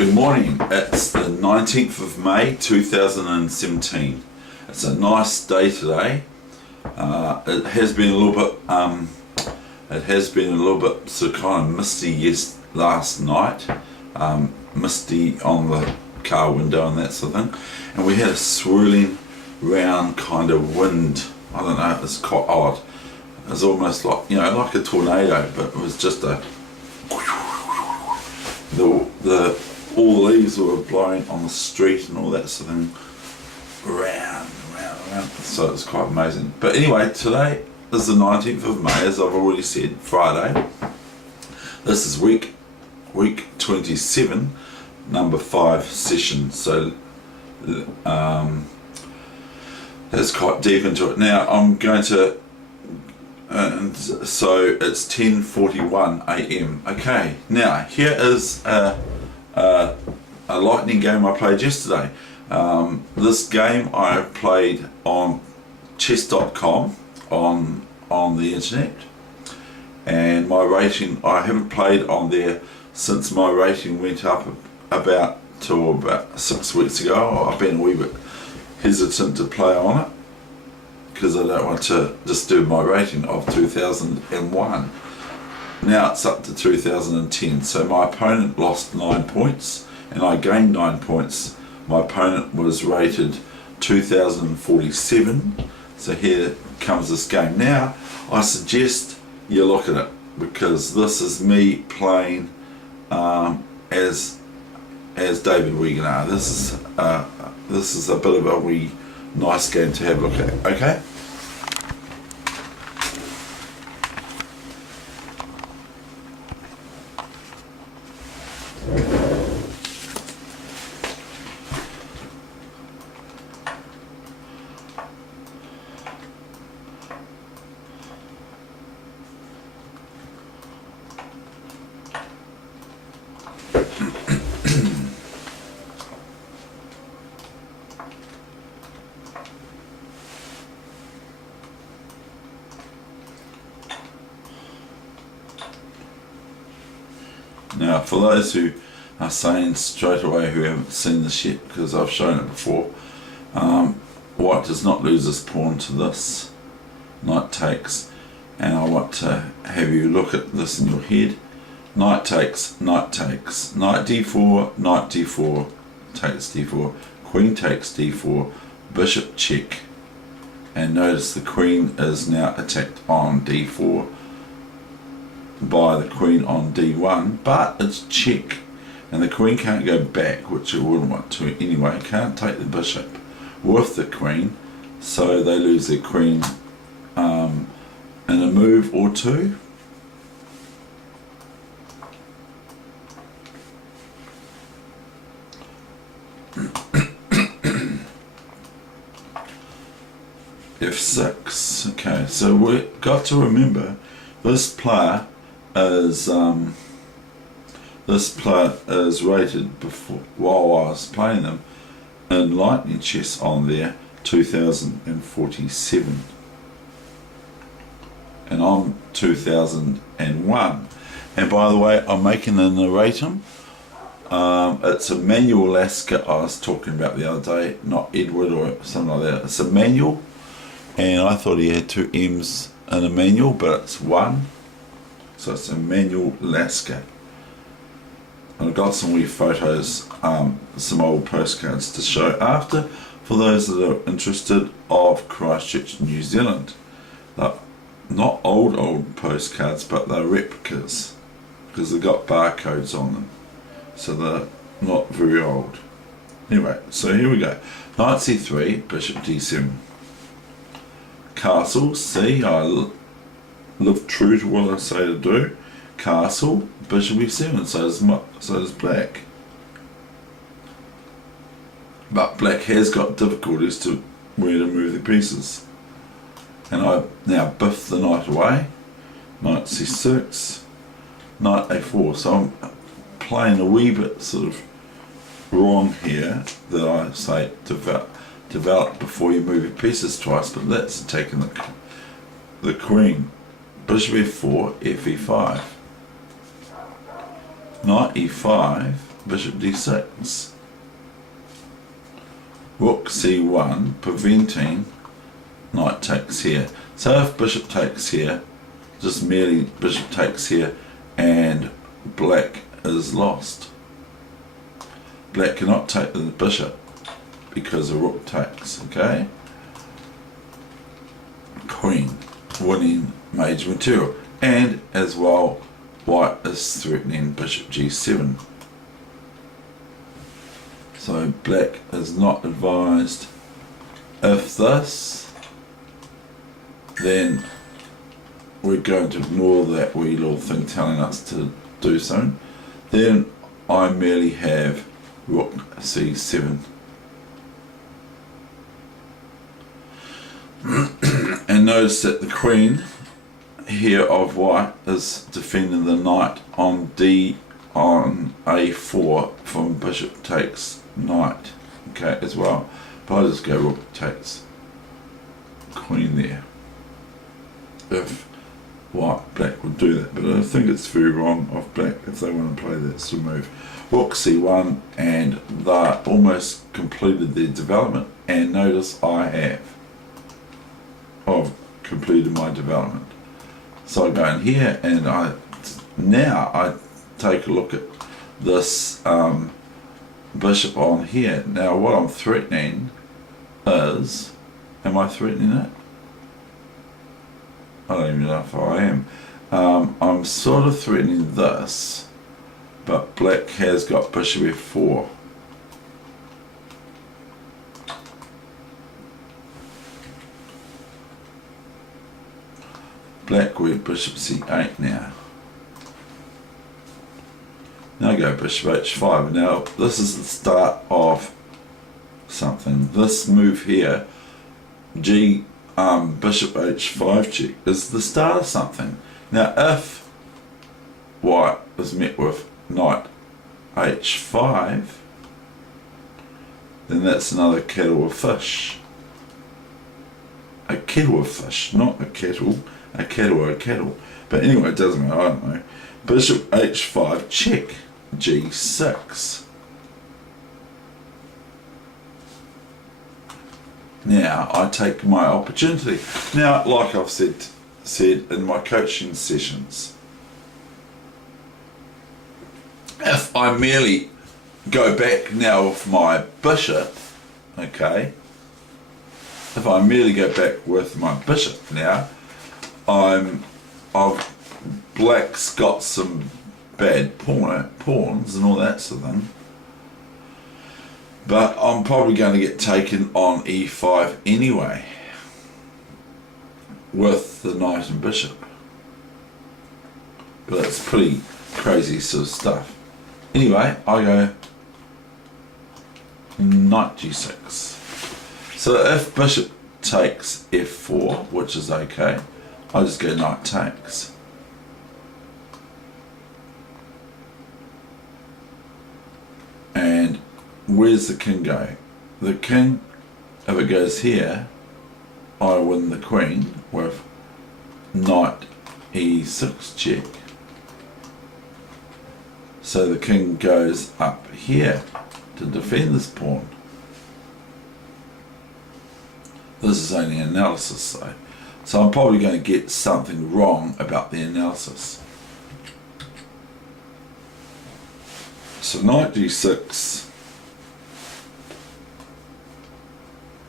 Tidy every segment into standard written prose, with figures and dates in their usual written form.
Good morning, it's the 19th of May 2017. It's a nice day today. It has been a little bit sort of kind of misty last night, misty on the car window and that sort of thing, and we had a swirling round kind of wind. I don't know, it's quite odd. It was almost like, like a tornado, but it was just all the leaves were blowing on the street and all that sort of thing, around. So it's quite amazing. But anyway, today is the 19th of May, as I've already said, Friday. This is week 27, number 5 session. So that's quite deep into it. Now I'm going to, and so it's 10:41 a.m. Okay, now here is a lightning game I played yesterday. This game I played on chess.com on the internet, and my rating, I haven't played on there since my rating went up about 6 weeks ago. I've been a wee bit hesitant to play on it because I don't want to just do my rating of 2001. Now it's up to 2010, so my opponent lost 9 points and I gained 9 points. My opponent was rated 2047, so here comes this game. Now I suggest you look at it, because this is me playing as David Weegenaar. This is a bit of a wee nice game to have a look at. Okay. Now, for those who are saying straight away who haven't seen this yet, because I've shown it before, white does not lose this pawn to this. Knight takes, and I want to have you look at this in your head. Knight takes, knight takes, knight d4, knight d4, takes d4, queen takes d4, bishop check, and notice the queen is now attacked on d4 by the queen on d1, but it's check, and the queen can't go back, which it wouldn't want to anyway. It can't take the bishop with the queen, so they lose their queen in a move or two. f6. Okay, so we've got to remember this player is rated before, while I was playing them in lightning chess on there, 2047, and I'm 2001. And by the way, I'm making an erratum. It's a manual Lasker I was talking about the other day, not Edward or something like that. It's a manual, and I thought he had 2 M's in a manual, but it's 1. So it's a manual Lasker. And I've got some wee photos, some old postcards to show after, for those that are interested, of Christchurch, New Zealand. They're not old postcards, but they're replicas, because they've got barcodes on them. So they're not very old. Anyway, so here we go. Knight c3, bishop d7. Castle, see, I live true to what I say to do. Castle, bishop e7, so does black. But black has got difficulties to where to move the pieces. And I now biff the knight away. Knight c6, knight a4. So I'm playing a wee bit sort of wrong here, that I say develop before you move your pieces twice, but that's taking the queen. Bishop f4, f e5. Knight e5, bishop d6. Rook c1, preventing knight takes here. So if bishop takes here, just merely bishop takes here, and black is lost. Black cannot take the bishop because a rook takes, okay? Queen winning major material. And as well, white is threatening bishop g7. So black is not advised. If this, then we're going to ignore that wee little thing telling us to do so. Then I merely have rook c7. And notice that the queen here of white is defending the knight on a4 from bishop takes knight, okay, as well. But I'll just go rook takes queen there. If black would do that, but I think it's very wrong of black if they want to play that sort of move. Rook c1, and they almost completed their development, and notice I've completed my development. So I go in here and now I take a look at this bishop on here. Now what I'm threatening is, am I threatening it? I don't even know if I am. I'm sort of threatening this, but black has got bishop f4. Black went bishop c8 now. Now I go bishop h5. Now this is the start of something. This move here, bishop h5 check, is the start of something. Now if white is met with knight h5, then that's another kettle of fish. A kettle of fish, not a kettle. A kettle or a kettle. But anyway, it doesn't matter, I don't know. Bishop h5 check, g6. Now I take my opportunity. Now, like I've said in my coaching sessions, if I merely go back now with my bishop, okay, if I merely go back with my bishop now, black's got some bad pawns and all that sort of thing, but I'm probably going to get taken on e5 anyway with the knight and bishop. But that's pretty crazy sort of stuff. Anyway, I go knight g6. So if bishop takes f4, which is okay, I just go knight takes. And where's the king go? The king, if it goes here, I win the queen with knight e6 check. So the king goes up here to defend this pawn. This is only analysis though. So I'm probably going to get something wrong about the analysis. So knight g6.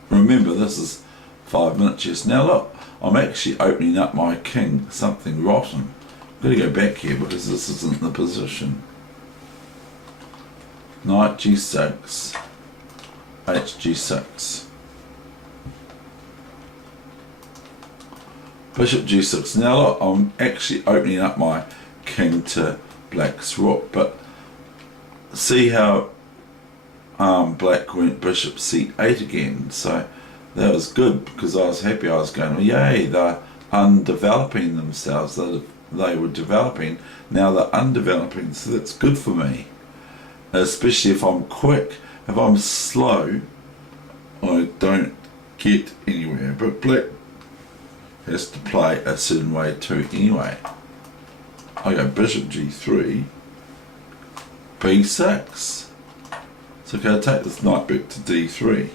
Remember, this is 5 minutes chess. Now look, I'm actually opening up my king, something rotten. I'm going to go back here because this isn't the position. Knight g6, hg6. Bishop g6. Now look, I'm actually opening up my king to black's rook, but see how black went bishop c8 again. So that was good because I was happy. I was going, well, yay, they're undeveloping themselves. They were developing, now they're undeveloping, so that's good for me. Especially if I'm quick. If I'm slow, I don't get anywhere. But black has to play a certain way too anyway. I go bishop g3, b6. So okay, I take this knight back to d3.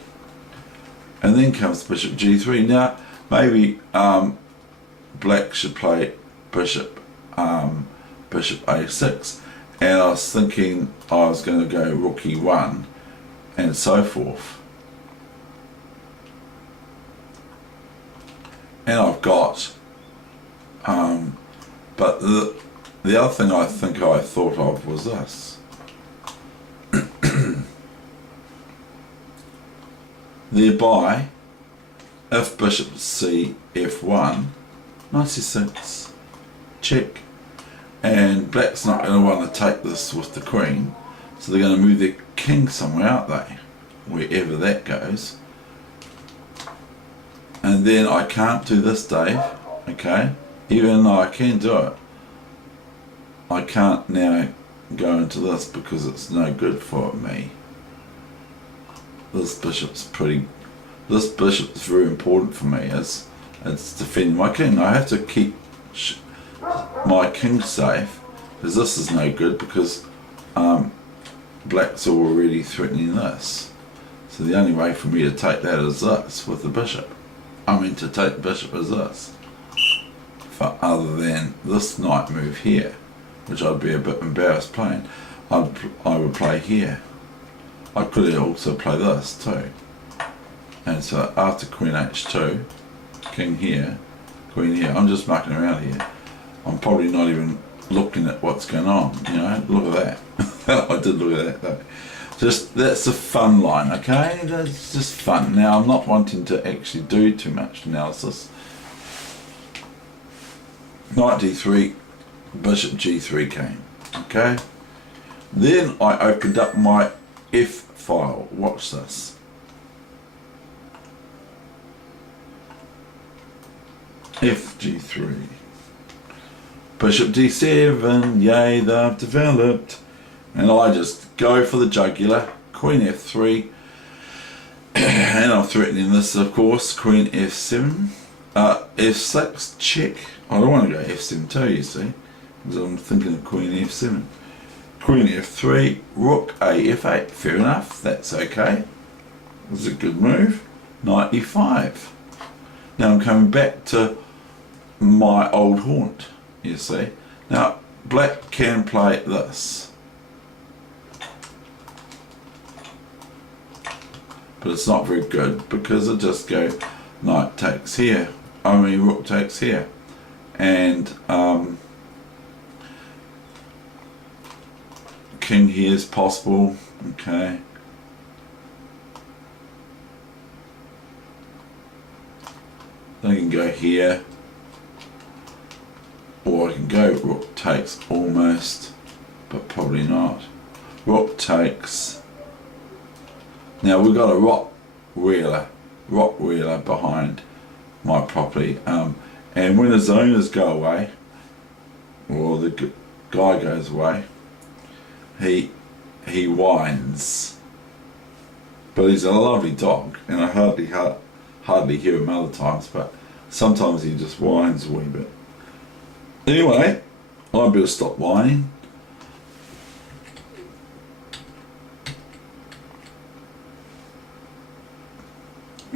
And then comes bishop g3. Now, maybe black should play bishop a6. And I was thinking I was going to go rook e1 and so forth. And I've got, but the other thing I think I thought of was this. Thereby, if bishop c f1, knight c6, check. And black's not going to want to take this with the queen, so they're going to move their king somewhere, aren't they? Wherever that goes. And then I can't do this, Dave, okay? Even though I can do it, I can't now go into this because it's no good for me. This bishop's very important for me. It's defending my king. I have to keep my king safe, because this is no good, because black's already threatening this. So the only way for me to take that is this with the bishop. I mean, to take the bishop is this. For other than this knight move here, which I'd be a bit embarrassed playing, I would play here. I could also play this too. And so after queen h2, king here, queen here, I'm just mucking around here. I'm probably not even looking at what's going on, you know, look at that. I did look at that though. Just, that's a fun line, okay? That's just fun. Now, I'm not wanting to actually do too much analysis. Knight d3, bishop g3 came, okay? Then I opened up my F file. Watch this. F g3. Bishop d7, yay, they've developed. And I just go for the jugular, queen f3, and I'm threatening this, of course, queen f7, f6, check. I don't want to go f7 too, you see, because I'm thinking of queen f7. Queen f3, rook a f8, fair enough, that's okay. This is a good move. Knight e5. Now I'm coming back to my old haunt, you see. Now, black can play this. But it's not very good because it just goes knight takes here, rook takes here, and king here is possible, okay. I can go here, or I can go rook takes almost, but probably not. Rook takes. Now we've got a rock wheeler behind my property, and when his owners go away, or the guy goes away, he whines. But he's a lovely dog, and I hardly hear him other times, but sometimes he just whines a wee bit. Anyway, I better stop whining.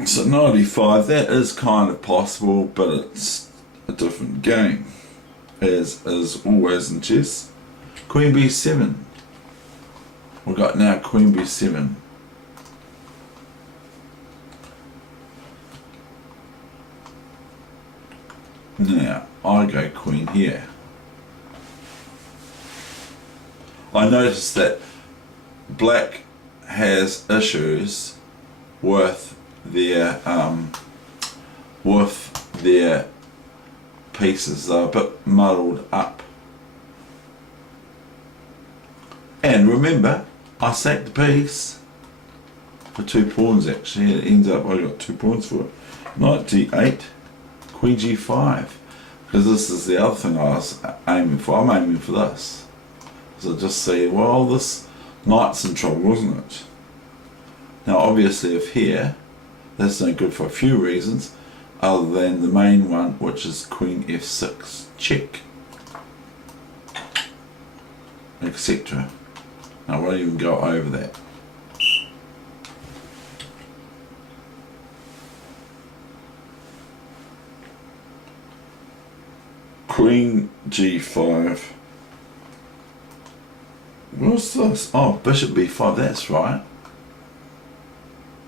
So 95, that is kind of possible, but it's a different game, as is always in chess. Queen b7. We've got now queen b7. Now, I go queen here. I noticed that black has issues with their pieces. They're a bit muddled up. And remember, I sacked the piece for 2 pawns actually. It ends up I got 2 pawns for it. Knight d8, queen g5. Because this is the other thing I was aiming for. I'm aiming for this. So just see, well, this knight's in trouble, isn't it? Now obviously if here, that's no good for a few reasons, other than the main one, which is queen f6, check, etc. I won't even go over that. Queen G5. What's this? Oh, Bishop B5, that's right.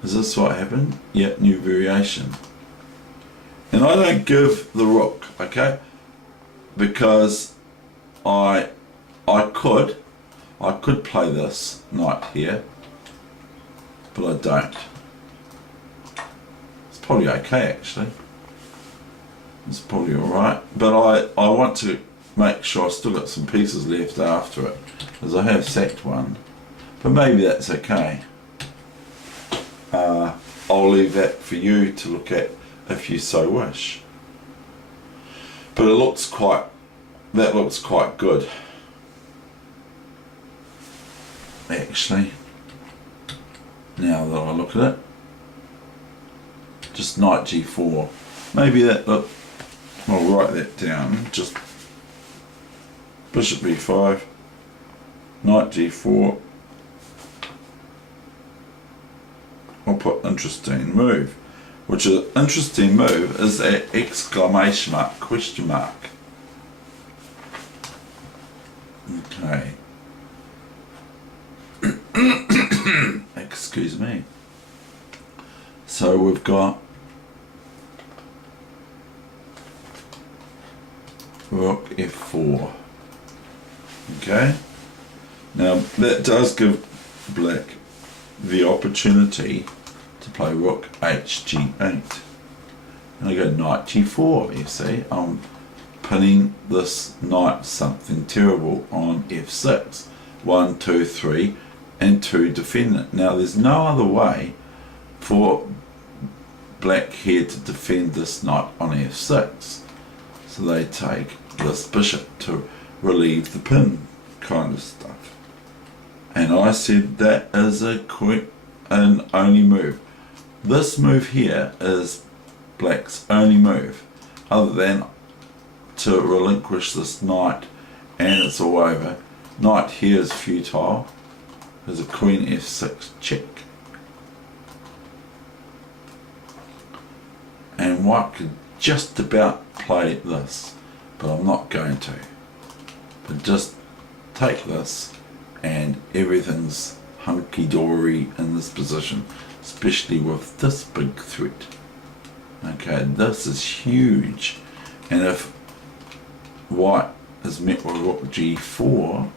Is this what happened? Yeah, new variation. And I don't give the rook, okay? Because I could play this knight here, but I don't. It's probably okay actually. It's probably alright, but I want to make sure I've still got some pieces left after it, because I have sacked one, but maybe that's okay. I'll leave that for you to look at if you so wish. But it looks quite, that looks quite good. Actually, now that I look at it, just knight G4. Maybe that, look, I'll write that down, just Bishop B5, knight G4. I'll put interesting move, which is interesting move is that exclamation mark, question mark. Okay. Excuse me. So we've got rook F4. Okay. Now that does give black the opportunity to play rook HG8. And I go knight G4, you see. I'm pinning this knight something terrible on F6. 1, 2, 3, and 2 defend it. Now there's no other way for black here to defend this knight on F6. So they take this bishop to relieve the pin kind of stuff. And I said that is a quick and only move. This move here is black's only move, other than to relinquish this knight and it's all over. Knight here is futile. There's a queen F6 check. And white could just about play this, but I'm not going to. But just take this and everything's hunky-dory in this position, especially with this big threat. Okay, this is huge. And if white is met with rook G4,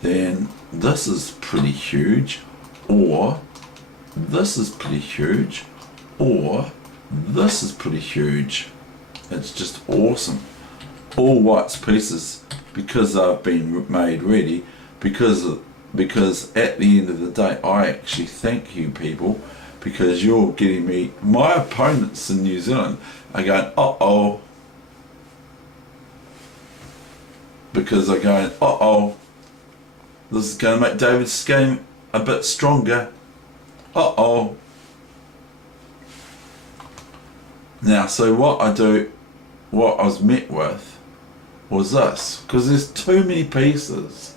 then this is pretty huge, or this is pretty huge, or this is pretty huge. It's just awesome. All white's pieces, because they've been made ready, because at the end of the day, I actually thank you people, because you're getting me, my opponents in New Zealand are going, uh-oh, because they're going, uh-oh, this is going to make David's game a bit stronger, uh-oh. Now, so what I was met with was this, because there's too many pieces,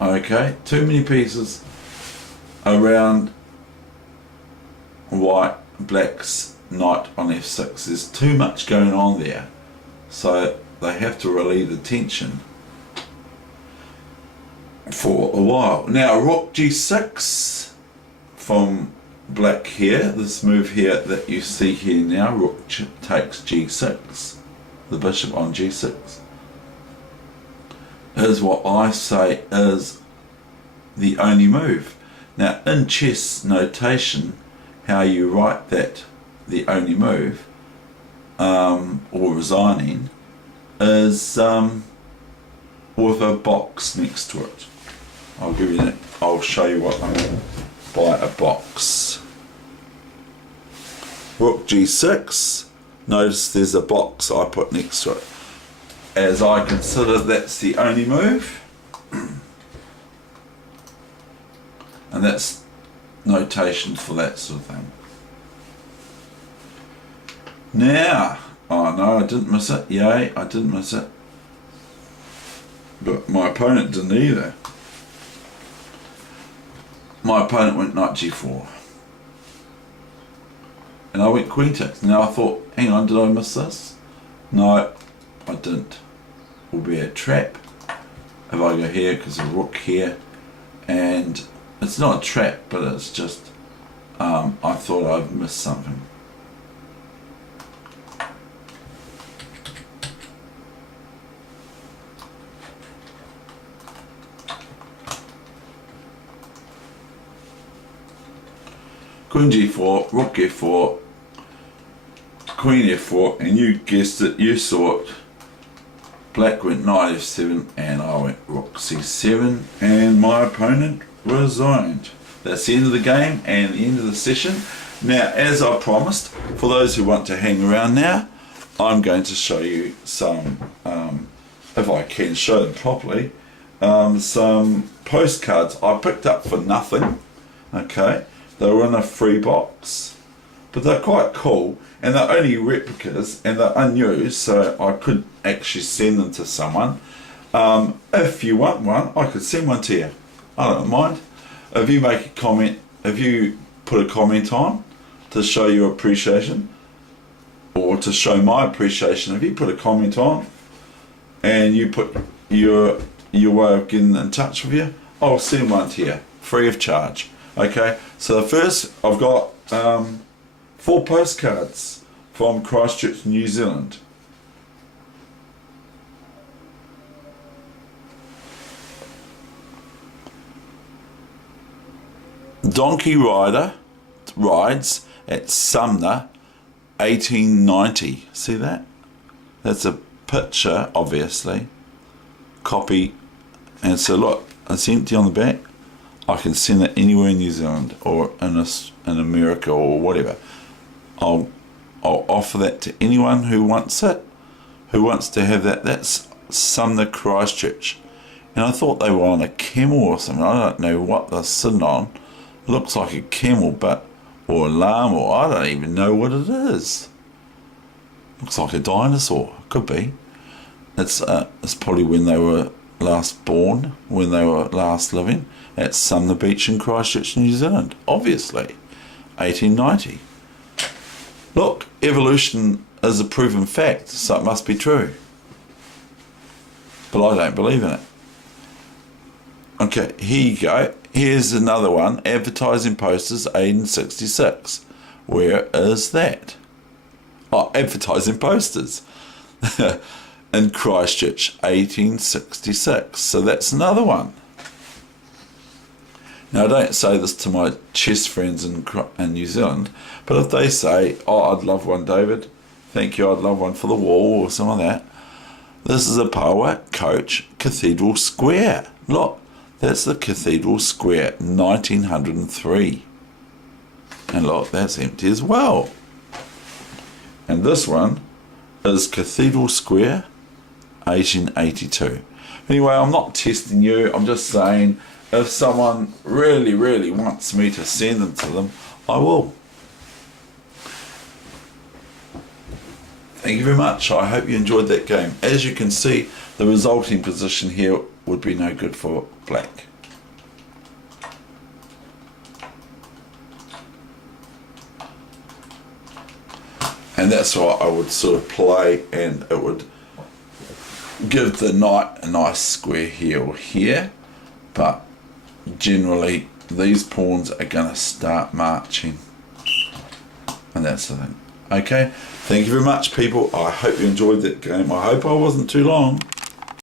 okay, too many pieces around white, black's knight on F6. There's too much going on there, so they have to relieve the tension for a while. Now rook G6 from black here, this move here that you see here now, rook takes G6, the bishop on G6, is what I say is the only move. Now in chess notation, how you write that, the only move, or resigning, is with a box next to it. I'll give you that. I'll show you what I mean by a box. Rook G6, notice there's a box I put next to it, as I consider that's the only move, and that's notation for that sort of thing. Now, oh no, I didn't miss it. Yay, I didn't miss it. But my opponent didn't either. my opponent went knight g4. And I went queen takes. Now I thought, hang on, did I miss this? No, I didn't. Will be a trap if I go here, because a rook here, and it's not a trap, but it's just I thought I'd missed something. Queen g4, rook f4, queen f4, and you guessed it, you saw it. Black went knight f7 and I went rook c7, and my opponent resigned. That's the end of the game and the end of the session. Now, as I promised, for those who want to hang around now, I'm going to show you some, if I can show them properly, some postcards I picked up for nothing. Okay, they were in a free box, but they're quite cool, and they're only replicas and they're unused, so I could actually send them to someone. If you want one, I could send one to you. I don't mind. If you make a comment, if you put a comment on to show your appreciation, or to show my appreciation, if you put a comment on and you put your way of getting in touch with you, I'll send one to you free of charge. Okay, so first I've got 4 postcards from Christchurch, New Zealand. Donkey rider rides at Sumner 1890. See that? That's a picture, obviously. Copy. And so look, it's empty on the back. I can send it anywhere in New Zealand or in America or whatever. I'll offer that to anyone who wants it, who wants to have that. That's Sumner, Christchurch. And I thought they were on a camel or something. I don't know what they're sitting on. It looks like a camel, or a llama, or I don't even know what it is. Looks like a dinosaur. Could be. It's probably when they were last born, when they were last living at Sumner Beach in Christchurch, New Zealand. Obviously, 1890. Look, evolution is a proven fact, so it must be true. But I don't believe in it. Okay, here you go. Here's another one. Advertising posters, 1866. Where is that? Oh, advertising posters. In Christchurch, 1866. So that's another one. Now, I don't say this to my chess friends in New Zealand, but if they say, oh, I'd love one, David, thank you, I'd love one for the wall or some of that. This is a power coach Cathedral Square. Look, that's the Cathedral Square, 1903. And look, that's empty as well. And this one is Cathedral Square, 1882. Anyway, I'm not testing you, I'm just saying, if someone really, really wants me to send them to them, I will. Thank you very much. I hope you enjoyed that game. As you can see, the resulting position here would be no good for black. And that's why I would sort of play, and it would give the knight a nice square here or here, but generally these pawns are going to start marching, and that's the thing. Okay, thank you very much, people. I hope you enjoyed that game. I hope I wasn't too long.